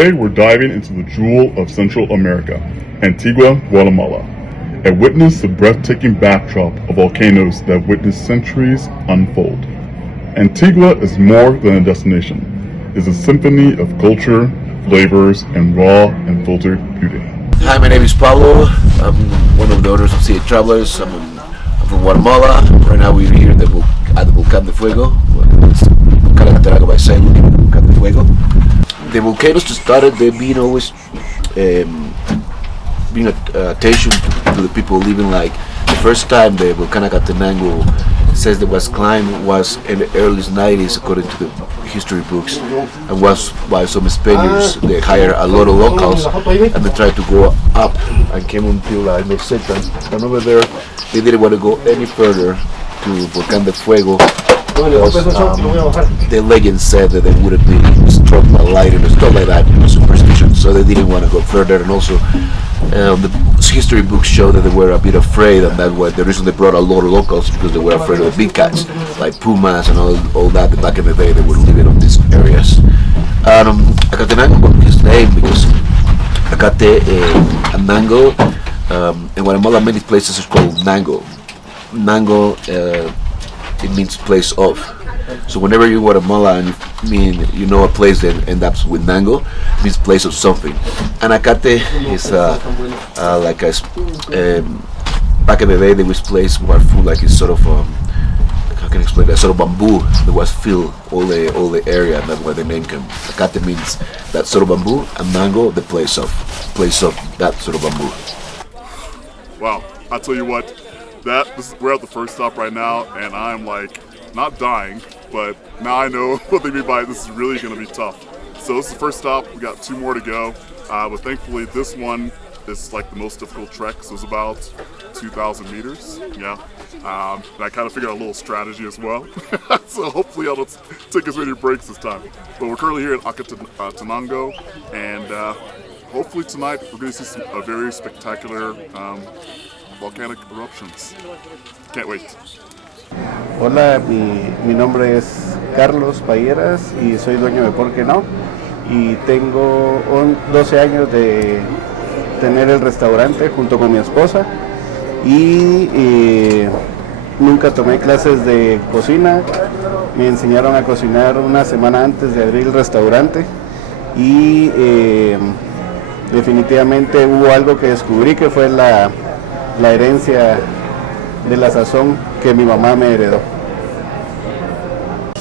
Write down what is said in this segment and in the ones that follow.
Today we're diving into the jewel of Central America, Antigua Guatemala, and witness the breathtaking backdrop of volcanoes that witness centuries unfold. Antigua is more than a destination. It's a symphony of culture, flavors, and raw and filtered beauty. Hi, my name is Pablo. I'm one of the owners of CA Travelers. I'm from Guatemala. Right now we're here at the volcán de Fuego. It's Volcán by saying Volcán de Fuego. The volcanoes just started, they've been always being attention to the people living. Like the first time the volcán Acatenango says that was climbed was in the early 90s according to the history books, and was by some Spaniards. They hired a lot of locals and they tried to go up and came until Los Zetas, and over there they didn't want to go any further to Volcán de Fuego because the legend said that they wouldn't be struck by lightning or stuff like that, superstition, so they didn't want to go further. And also the history books show that they were a bit afraid, and that was the reason they brought a lot of locals, because they were afraid of the big cats like pumas and all that. Back in the day they were living on these areas. Acatenango got his name because Acate and Nango, in Guatemala many places are called Nango. Nango it means place of. So whenever you're in Guatemala and you know a place that ends up with Nango, it means place of something. And Acate is like back in the day there was place where food like is sort of how can I explain that, sort of bamboo that was filled all the area, and that's why the name came. Acate means that sort of bamboo, and Nango the place of that sort of bamboo. Wow, I'll tell you what, we're at the first stop right now, and I'm like not dying, but now I know what they mean by this is really going to be tough. So this is the first stop. We got 2 more to go, but thankfully this one is like the most difficult trek. So it's about 2,000 meters. Yeah, and I kind of figured out a little strategy as well. So hopefully I'll not take as many breaks this time. But we're currently here at Acatenango, and hopefully tonight we're going to see a very spectacular volcanic eruptions. Can't wait. Hola, mi nombre es Carlos Payeras y soy dueño de Por qué no, y tengo 12 años de tener el restaurante junto con mi esposa, y nunca tomé clases de cocina. Me enseñaron a cocinar una semana antes de abrir el restaurante, y definitivamente hubo algo que descubrí, que fue la herencia de la sazón que mi mamá me heredó.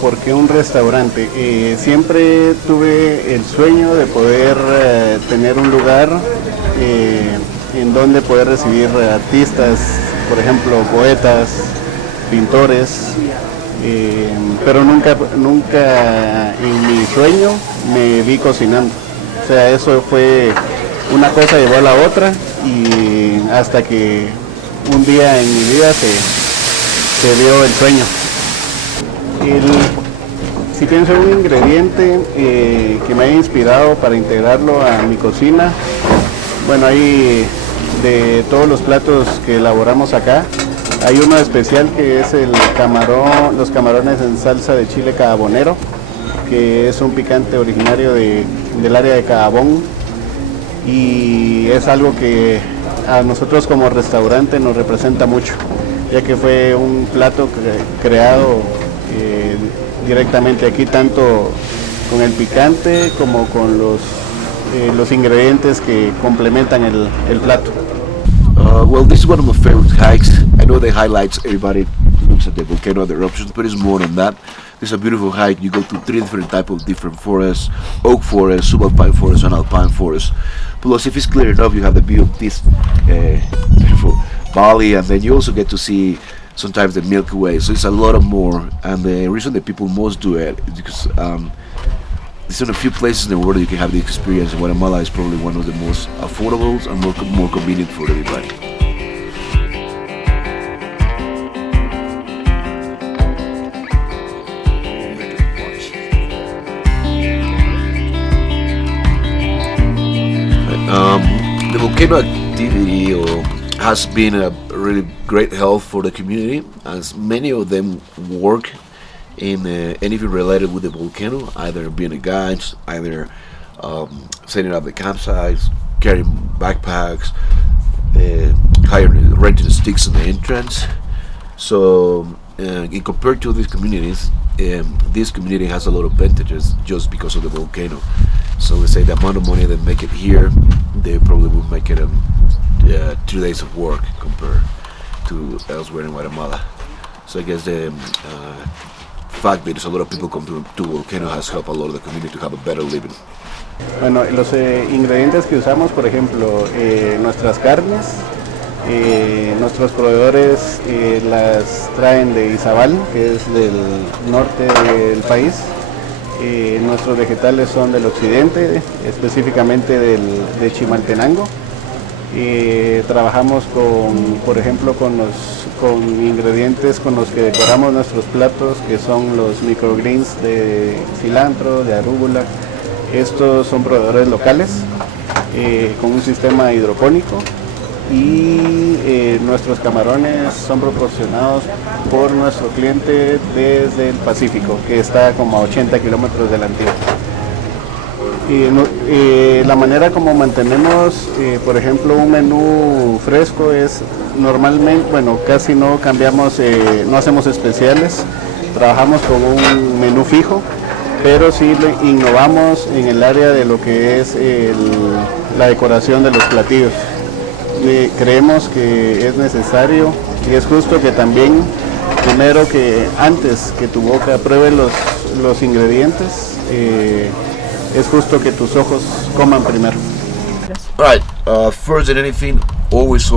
¿Por qué un restaurante? Siempre tuve el sueño de poder tener un lugar en donde poder recibir artistas, por ejemplo poetas, pintores, pero nunca en mi sueño me vi cocinando. O sea, eso fue una cosa llevó a la otra, y hasta que un día en mi vida se dio el sueño. Si pienso en un ingrediente que me haya inspirado para integrarlo a mi cocina, bueno, hay de todos los platos que elaboramos acá, hay uno especial que es los camarones en salsa de chile carbonero, que es un picante originario del área de Cagabón, y es algo que a nosotros como restaurante nos representa mucho, ya que fue un plato creado directamente aquí, tanto con el picante como con los ingredientes que complementan el plato. Well, this is one of my favorite hikes. I know the highlights, everybody looks at the volcano, the eruptions, but it's more than that. It's a beautiful hike. You go to 3 different types of different forests: oak forest, subalpine forest, and alpine forest. Plus, if it's clear enough, you have the view of this beautiful valley, and then you also get to see sometimes the Milky Way. So it's a lot of more, and the reason that people most do it is because there's in a few places in the world you can have the experience. And Guatemala is probably one of the most affordable and more convenient for everybody. The volcano activity has been a really great help for the community, as many of them work in anything related with the volcano, either being a guide, either setting up the campsites, carrying backpacks, renting sticks in the entrance. So, in compared to these communities, this community has a lot of advantages just because of the volcano. So let's say the amount of money they make it here, they probably would make it 2 days of work compared to elsewhere in Guatemala. So I guess the fact that there's a lot of people come to volcano has helped a lot of the community to have a better living. Bueno, los ingredientes que usamos, por ejemplo, nuestras carnes, nuestros proveedores las traen de Izabal, que es del norte del país. Nuestros vegetales son del occidente, específicamente de Chimaltenango. Trabajamos por ejemplo, con ingredientes con los que decoramos nuestros platos, que son los microgreens de cilantro, de arúgula. Estos son proveedores locales con un sistema hidropónico, y nuestros camarones son proporcionados por nuestro cliente desde el Pacífico, que está como a 80 kilómetros del Antigua. La manera como mantenemos, por ejemplo, un menú fresco es normalmente, bueno, casi no cambiamos, no hacemos especiales, trabajamos con un menú fijo, pero sí innovamos en el área de lo que es la decoración de los platillos. Creemos que es necesario y es justo que también, primero, que antes que tu boca pruebe los ingredientes, es justo que tus ojos coman primero. Right, first than anything, always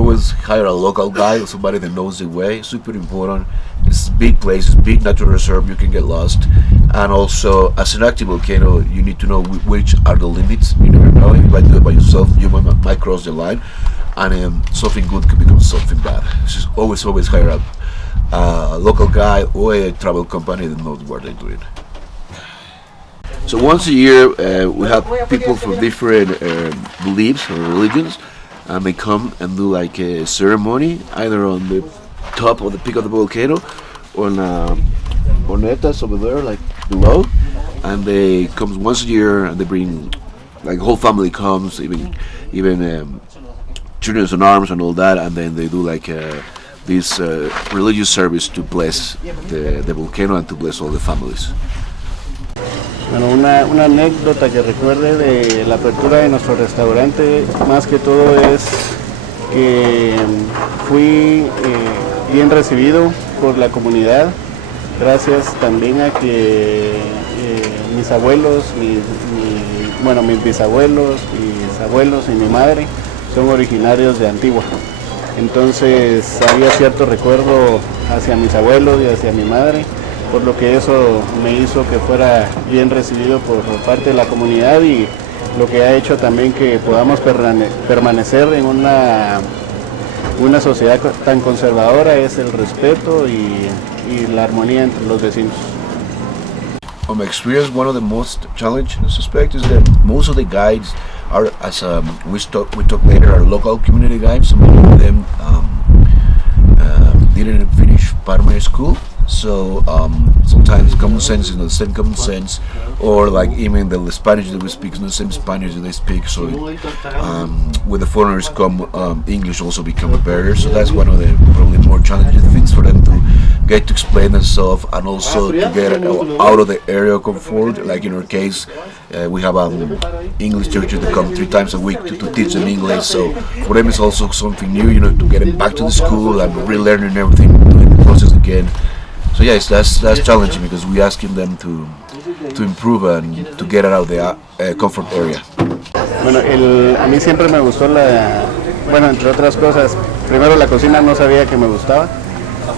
hire a local guide, somebody that knows the way. Super important. It's big places, big natural reserve, you can get lost. And also, as an active volcano, you need to know which are the limits. You never know, if you do it by yourself, you might cross the line, and something good could become something bad. Just always hire a local guide or a travel company that knows what they're doing. So once a year, we have people from different beliefs or religions, and they come and do like a ceremony, either on the top of the peak of the volcano, or on hornetas over there, like below. And they come once a year, and they bring, like, whole family comes, even children in arms and all that, and then they do like this religious service to bless the volcano and to bless all the families. Bueno, una anécdota que recuerde de la apertura de nuestro restaurante, más que todo, es que fui bien recibido por la comunidad, gracias también a que mis abuelos, mis bisabuelos, mis abuelos y mi madre son originarios de Antigua. Entonces había cierto recuerdo hacia mis abuelos y hacia mi madre, por lo que eso me hizo que fuera bien recibido por parte de la comunidad, y lo que ha hecho también que podamos permanecer en una sociedad tan conservadora es el respeto y la armonía entre los vecinos. From experience, one of the most challenging aspects is that most of the guides are, as we talk later, are local community guides. So many of them didn't finish primary school. So sometimes common sense is not the same common sense, or like even the Spanish that we speak is not the same Spanish that they speak. So when the foreigners come, English also become a barrier. So that's one of the probably more challenging things for them to get to explain themselves, and also to get out of the area of comfort. Like in our case, we have English teachers that come 3 times a week to teach them English. So for them it's also something new, to get them back to the school and relearning everything, doing the process again. So yes, that's challenging, because we're asking them to improve and to get out of the comfort area. Bueno, a mí siempre me gustó entre otras cosas, primero la cocina no sabía que me gustaba,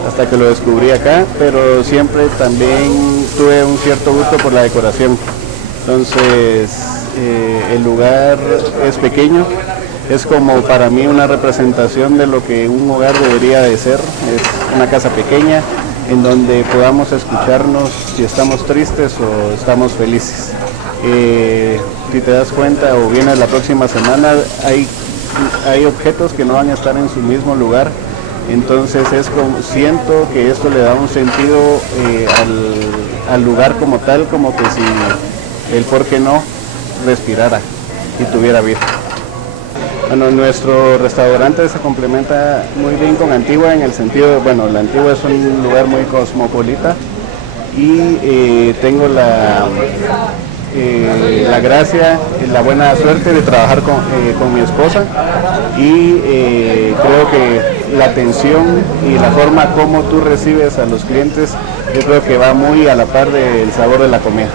hasta que lo descubrí acá, pero siempre también tuve un cierto gusto por la decoración. Entonces, el lugar es pequeño, es como para mí una representación de lo que un hogar debería de ser. Es una casa pequeña en donde podamos escucharnos si estamos tristes o estamos felices. Si te das cuenta o vienes la próxima semana, hay objetos que no van a estar en su mismo lugar. Entonces siento que esto le da un sentido al lugar como tal, como que si el por qué no respirara y tuviera vida. Bueno, nuestro restaurante se complementa muy bien con Antigua en el sentido, bueno, la Antigua es un lugar muy cosmopolita y tengo la gracia, la buena suerte de trabajar con mi esposa y creo que la atención y la forma como tú recibes a los clientes, yo creo que va muy a la par del sabor de la comida.